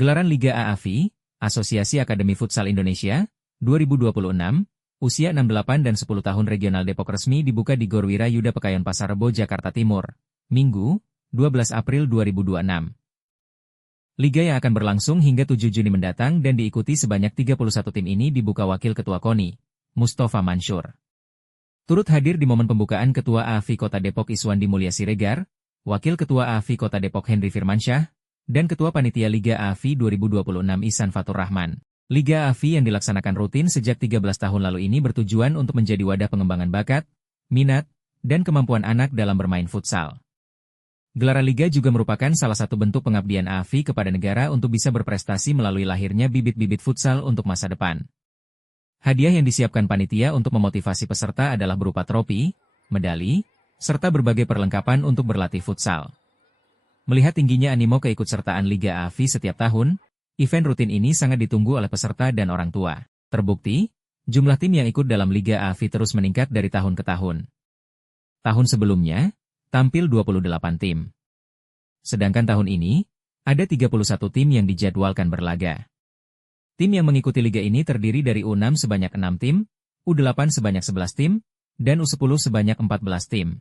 Gelaran Liga AAFI, Asosiasi Akademi Futsal Indonesia, 2026, usia 6, 8 dan 10 tahun Regional Depok resmi dibuka di Gor Wirayuda Pekayon Pasar Rebo, Jakarta Timur, Minggu, 12 April 2026. Liga yang akan berlangsung hingga 7 Juni mendatang dan diikuti sebanyak 31 tim ini dibuka Wakil Ketua KONI, Mustafa Mansur. Turut hadir di momen pembukaan Ketua AAFI Kota Depok Iswandi Mulya Siregar, Wakil Ketua AAFI Kota Depok Henry Firmansyah, dan Ketua Panitia Liga AAFI 2026 Ihsan Fatur Rahman. Liga AAFI yang dilaksanakan rutin sejak 13 tahun lalu ini bertujuan untuk menjadi wadah pengembangan bakat, minat, dan kemampuan anak dalam bermain futsal. Gelaran Liga juga merupakan salah satu bentuk pengabdian AAFI kepada negara untuk bisa berprestasi melalui lahirnya bibit-bibit futsal untuk masa depan. Hadiah yang disiapkan panitia untuk memotivasi peserta adalah berupa trofi, medali, serta berbagai perlengkapan untuk berlatih futsal. Melihat tingginya animo keikutsertaan Liga AAFI setiap tahun, event rutin ini sangat ditunggu oleh peserta dan orang tua. Terbukti, jumlah tim yang ikut dalam Liga AAFI terus meningkat dari tahun ke tahun. Tahun sebelumnya, tampil 28 tim. Sedangkan tahun ini, ada 31 tim yang dijadwalkan berlaga. Tim yang mengikuti liga ini terdiri dari U6 sebanyak 6 tim, U8 sebanyak 11 tim, dan U10 sebanyak 14 tim.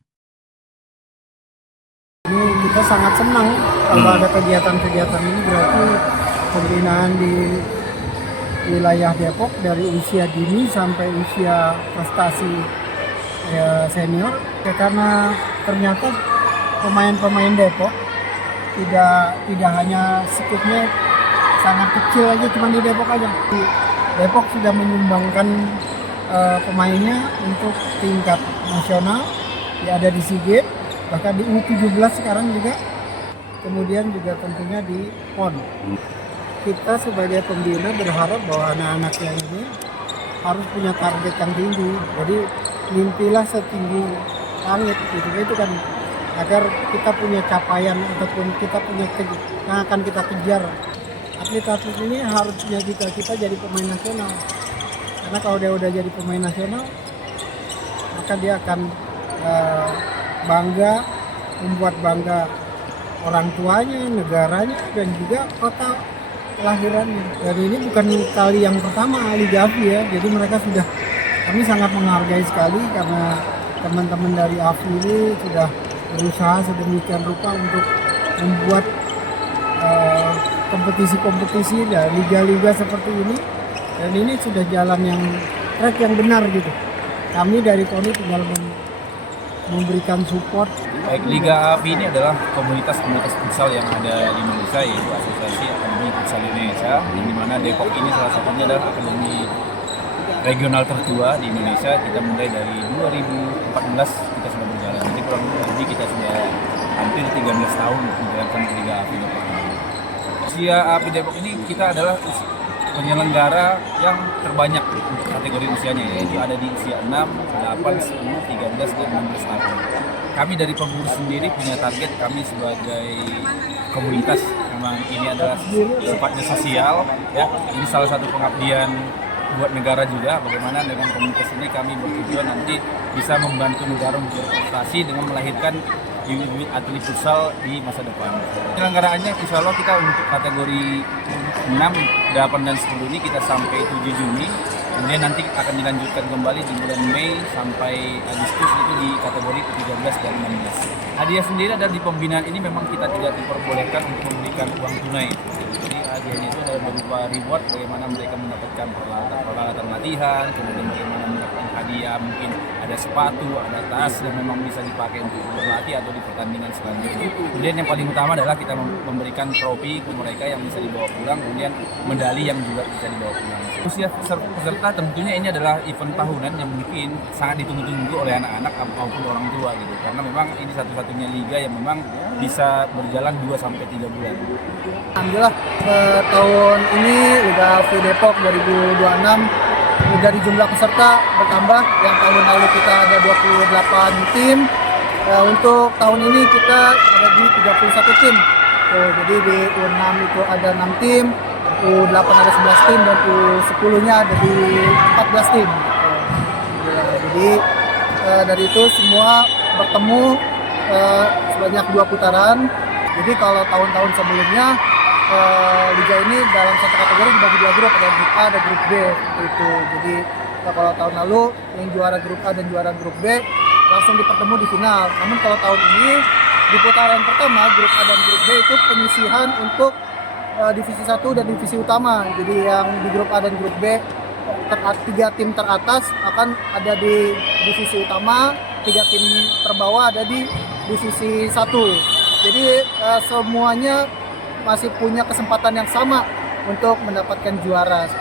Ini kita sangat senang kalau ada kegiatan-kegiatan ini, berarti pembinaan di wilayah Depok dari usia dini sampai usia prestasi senior, karena ternyata pemain-pemain Depok tidak hanya skupnya sangat kecil aja, cuma di Depok aja. Depok sudah menyumbangkan pemainnya untuk tingkat nasional, ya ada di SEA Games, bahkan di U17 sekarang juga, kemudian juga tentunya di PON. Kita sebagai pembina berharap bahwa anak-anak yang ini harus punya target yang tinggi, jadi mimpilah setinggi langit gitu, itu kan, agar kita punya capaian ataupun kita punya yang akan kita kejar. Atlet-atlet ini harus punya cita-cita jadi pemain nasional, karena kalau dia udah jadi pemain nasional, maka dia akan bangga, membuat bangga orang tuanya, negaranya, dan juga kota kelahirannya. Dan ini bukan kali yang pertama Liga AAFI ya, jadi kami sangat menghargai sekali karena teman-teman dari AAFI ini sudah berusaha sedemikian rupa untuk membuat kompetisi-kompetisi dan liga-liga seperti ini, dan ini sudah jalan track yang benar gitu. Kami dari KONI tinggal memberikan support. Baik, Liga AAFI ini adalah komunitas-komunitas futsal yang ada di Indonesia, yaitu Asosiasi Akademi Futsal Indonesia, di mana Depok ini salah satunya adalah akademi regional tertua di Indonesia. Kita mulai dari 2014 kita sudah berjalan, jadi kurang lebih kita sudah hampir 13 tahun menjalankan Liga AAFI Depok. Usia AAFI Depok ini kita adalah penyelenggara yang terbanyak untuk kategori usianya, yaitu ada di usia 6, 8, 10, 13, dan 16 tahun. Kami dari pengurus sendiri punya target, kami sebagai komunitas, memang ini adalah sifatnya sosial, ya. Ini salah satu pengabdian buat negara juga, bagaimana dengan komunitas ini kami bertujuan nanti bisa membantu negara untuk berprestasi dengan melahirkan bibit atlet futsal di masa depan. Penyelenggaraannya insya Allah kita untuk kategori 6, 8, dan 10 ini kita sampai 7 Juni. Kemudian nanti akan dilanjutkan kembali di bulan Mei sampai Agustus itu di kategori U13 dan 16. Hadiah sendiri ada di pembinaan ini, memang kita tidak diperbolehkan untuk memberikan uang tunai. Jadi hadiahnya itu adalah berupa reward, bagaimana mereka mendapatkan peralatan latihan, kemudian bagaimana mendapatkan hadiah, mungkin ada sepatu, ada tas yang memang bisa dipakai untuk berlatih atau di pertandingan selanjutnya. Kemudian yang paling utama adalah kita memberikan trofi ke mereka yang bisa dibawa pulang, kemudian medali yang juga bisa dibawa pulang. Usia peserta tentunya ini adalah event tahunan yang mungkin sangat ditunggu-tunggu oleh anak-anak maupun orang tua gitu, karena memang ini satu-satunya liga yang memang bisa berjalan 2-3 bulan. Alhamdulillah tahun ini Liga AAFI Depok 2026 dari jumlah peserta bertambah. Yang tahun lalu kita ada 28 tim, untuk tahun ini kita ada di 31 tim. Jadi di U6 itu ada 6 tim, U8 ada 11 tim, dan U10-nya ada di 14 tim. Jadi dari itu semua bertemu sebanyak 2 putaran. Jadi kalau tahun-tahun sebelumnya liga ini dalam satu kategori dibagi dua grup, ada grup A dan grup B seperti itu. Jadi kalau tahun lalu yang juara grup A dan juara grup B langsung bertemu di final. Namun kalau tahun ini di putaran pertama grup A dan grup B itu penyisihan untuk divisi 1 dan divisi utama. Jadi yang di grup A dan grup B 3 tim teratas akan ada di divisi utama, 3 tim terbawah ada di divisi 1. Jadi semuanya masih punya kesempatan yang sama untuk mendapatkan juara.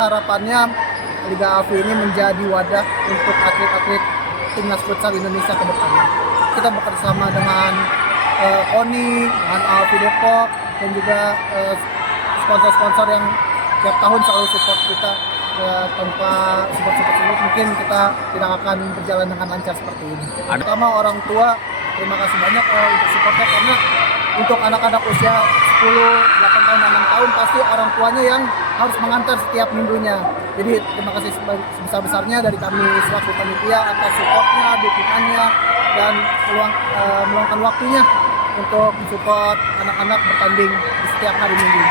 Harapannya Liga AFI ini menjadi wadah untuk atlet-atlet timnas futsal Indonesia ke depannya. Kita bekerjasama dengan KONI, dengan AFI Depok, dan juga sponsor-sponsor yang tiap tahun selalu support kita. Tanpa support-support tersebut mungkin kita tidak akan berjalan dengan lancar seperti ini. Pertama orang tua, terima kasih banyak untuk supportnya, karena untuk anak-anak usia 10, 8 tahun, 6 tahun pasti orang tuanya yang harus mengantar setiap minggunya. Jadi terima kasih sebesar-besarnya dari kami selaku panitia atas supportnya, dukungannya, dan meluangkan waktunya untuk support anak-anak bertanding di setiap hari minggu.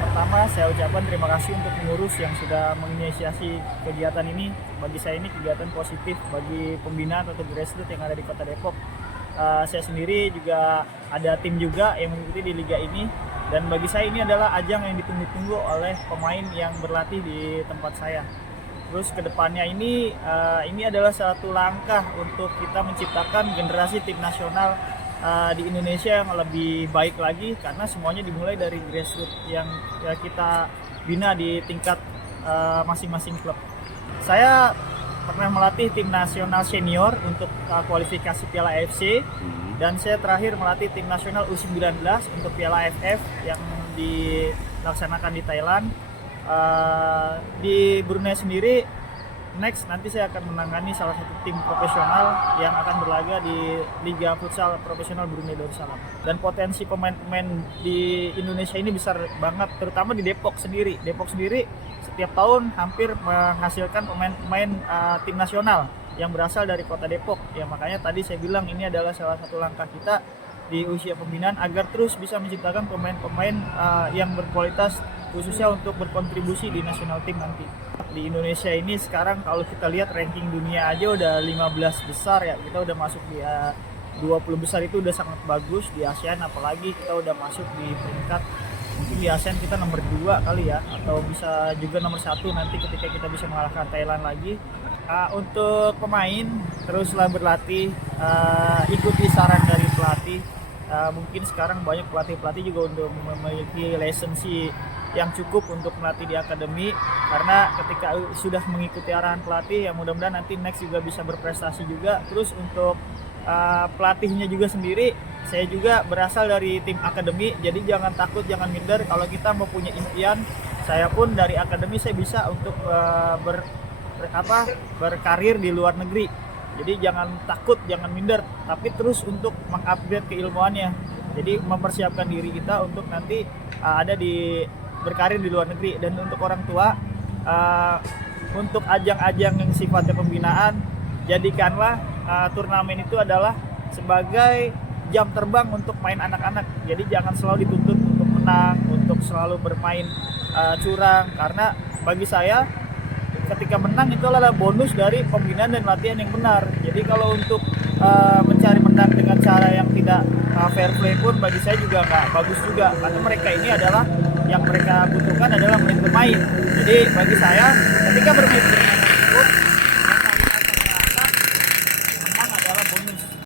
Pertama saya ucapkan terima kasih untuk pengurus yang sudah menginisiasi kegiatan ini. Bagi saya ini kegiatan positif bagi pembinaan atau grassroots yang ada di Kota Depok. Saya sendiri juga ada tim juga yang mengikuti di liga ini, dan bagi saya ini adalah ajang yang ditunggu-tunggu oleh pemain yang berlatih di tempat saya. Terus kedepannya ini adalah satu langkah untuk kita menciptakan generasi tim nasional di Indonesia yang lebih baik lagi, karena semuanya dimulai dari grassroots yang kita bina di tingkat masing-masing klub. Saya pernah melatih tim nasional senior untuk kualifikasi Piala AFC, dan saya terakhir melatih tim nasional U19 untuk Piala AFF yang dilaksanakan di Thailand. Di Brunei sendiri, next nanti saya akan menangani salah satu tim profesional yang akan berlaga di Liga Futsal Profesional Brunei Darussalam. Dan potensi pemain-pemain di Indonesia ini besar banget, terutama di Depok sendiri. Depok sendiri setiap tahun hampir menghasilkan pemain-pemain tim nasional yang berasal dari Kota Depok. Ya makanya tadi saya bilang ini adalah salah satu langkah kita di usia pembinaan agar terus bisa menciptakan pemain-pemain yang berkualitas, khususnya untuk berkontribusi di nasional tim nanti. Di Indonesia ini sekarang kalau kita lihat ranking dunia aja udah 15 besar ya, kita udah masuk di 20 besar, itu udah sangat bagus. Di ASEAN apalagi kita udah masuk di peringkat, mungkin di ASEAN kita nomor 2 kali ya, atau bisa juga nomor 1 nanti ketika kita bisa mengalahkan Thailand lagi. Untuk pemain teruslah berlatih, ikuti saran dari pelatih. Mungkin sekarang banyak pelatih-pelatih juga untuk memiliki lisensi yang cukup untuk melatih di akademi, karena ketika sudah mengikuti arahan pelatih ya mudah-mudahan nanti next juga bisa berprestasi juga. Terus untuk pelatihnya juga sendiri, saya juga berasal dari tim akademi, jadi jangan takut, jangan minder. Kalau kita mau punya impian, saya pun dari akademi saya bisa untuk berkarir di luar negeri. Jadi jangan takut, jangan minder, tapi terus untuk mengupgrade keilmuannya. Jadi mempersiapkan diri kita untuk nanti berkarir di luar negeri. Dan untuk orang tua, untuk ajang-ajang yang sifatnya pembinaan, jadikanlah turnamen itu adalah sebagai jam terbang untuk main anak-anak. Jadi jangan selalu dituntut untuk menang, untuk selalu bermain curang, karena bagi saya ketika menang itu adalah bonus dari pembinaan dan latihan yang benar. Jadi kalau untuk mencari menang dengan cara yang tidak fair play pun bagi saya juga nggak bagus juga, karena mereka ini adalah yang mereka butuhkan adalah menit bermain. Jadi bagi saya ketika bermain